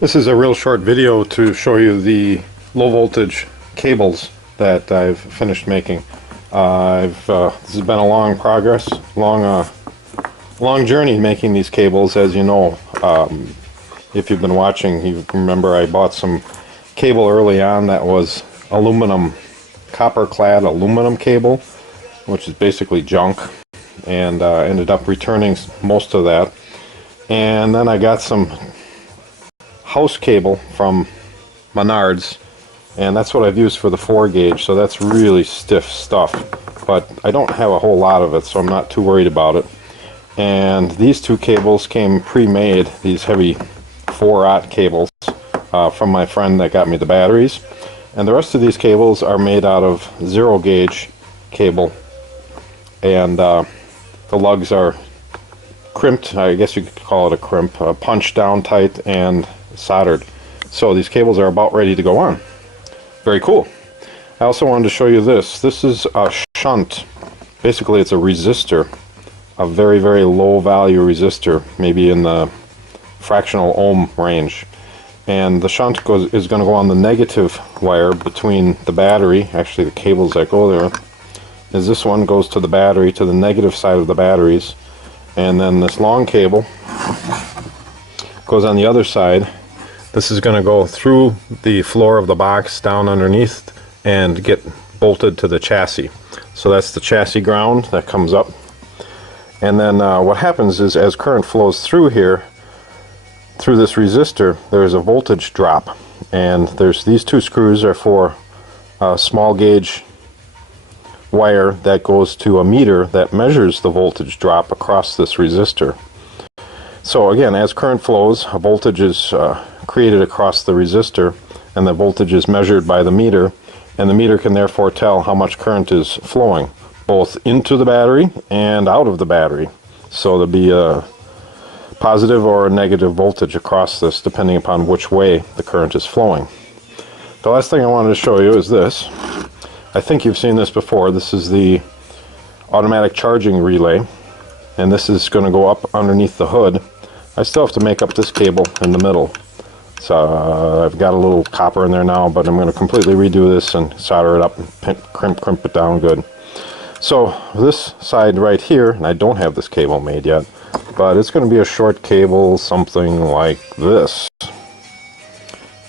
This is a real short video to show you the low voltage cables that I've finished making. This has been a long journey making these cables, as you know. If you've been watching, you remember I bought some cable early on that was aluminum, copper-clad aluminum cable, which is basically junk, and ended up returning most of that. And then I got some house cable from Menards, and that's what I've used for the 4 gauge, so that's really stiff stuff, but I don't have a whole lot of it, so I'm not too worried about it. And these 2 cables came pre-made, these heavy 4-aught cables, from my friend that got me the batteries, and the rest of these cables are made out of 0 gauge cable, and the lugs are crimped, I guess you could call it a crimp, punched down tight and soldered. So these cables are about ready to go on. Very cool. I also wanted to show you this. This is a shunt. Basically it's a resistor, a very, very low value resistor, maybe in the fractional ohm range. And the shunt is going to go on the negative wire between the battery. Actually, the cables that go there is this one goes to the battery, to the negative side of the batteries, and then this long cable goes on the other side. This is going to go through the floor of the box down underneath and get bolted to the chassis. So that's the chassis ground that comes up. And then what happens is, as current flows through here, through this resistor, there's a voltage drop. And there's these 2 screws are for a small gauge wire that goes to a meter that measures the voltage drop across this resistor. So again, as current flows, a voltage is created across the resistor, and the voltage is measured by the meter, and the meter can therefore tell how much current is flowing, both into the battery and out of the battery. So there'll be a positive or a negative voltage across this, depending upon which way the current is flowing. The last thing I wanted to show you is this. I think you've seen this before. This is the automatic charging relay, and this is going to go up underneath the hood. I still have to make up this cable in the middle. So I've got a little copper in there now, but I'm going to completely redo this and solder it up and crimp it down good. So this side right here, and I don't have this cable made yet, but it's going to be a short cable, something like this.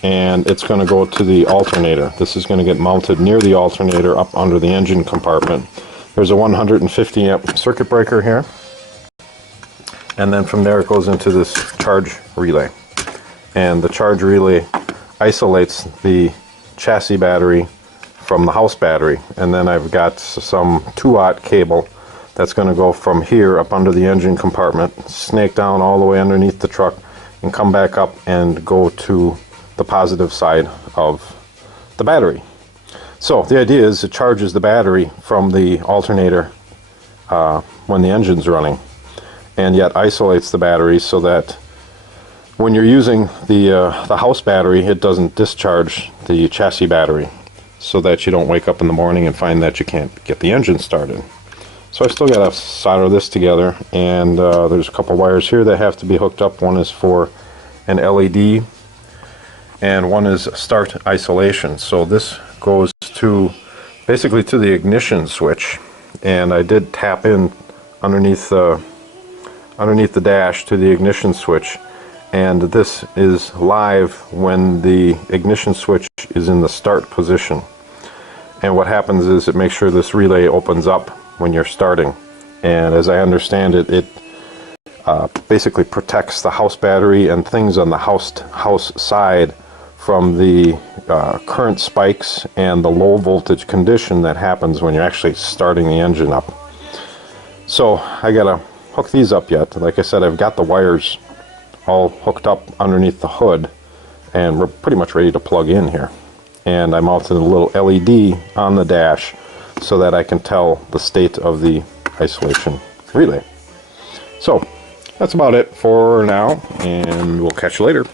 And it's going to go to the alternator. This is going to get mounted near the alternator up under the engine compartment. There's a 150 amp circuit breaker here, and then from there it goes into this charge relay. And the charge relay isolates the chassis battery from the house battery. And then I've got some 2-aught cable that's going to go from here up under the engine compartment, snake down all the way underneath the truck, and come back up and go to the positive side of the battery. So the idea is it charges the battery from the alternator when the engine's running, and yet isolates the battery so that when you're using the house battery, it doesn't discharge the chassis battery, so that you don't wake up in the morning and find that you can't get the engine started. So I still got to solder this together, and there's a couple wires here that have to be hooked up. One is for an LED, and one is start isolation. So this goes to basically to the ignition switch, and I did tap in underneath the dash to the ignition switch, and this is live when the ignition switch is in the start position. And what happens is it makes sure this relay opens up when you're starting, and as I understand it, it basically protects the house battery and things on the house side from the current spikes and the low voltage condition that happens when you're actually starting the engine up. So I gotta hook these up yet. Like I said, I've got the wires all hooked up underneath the hood, and we're pretty much ready to plug in here. And I mounted a little LED on the dash so that I can tell the state of the isolation relay. So that's about it for now, and we'll catch you later.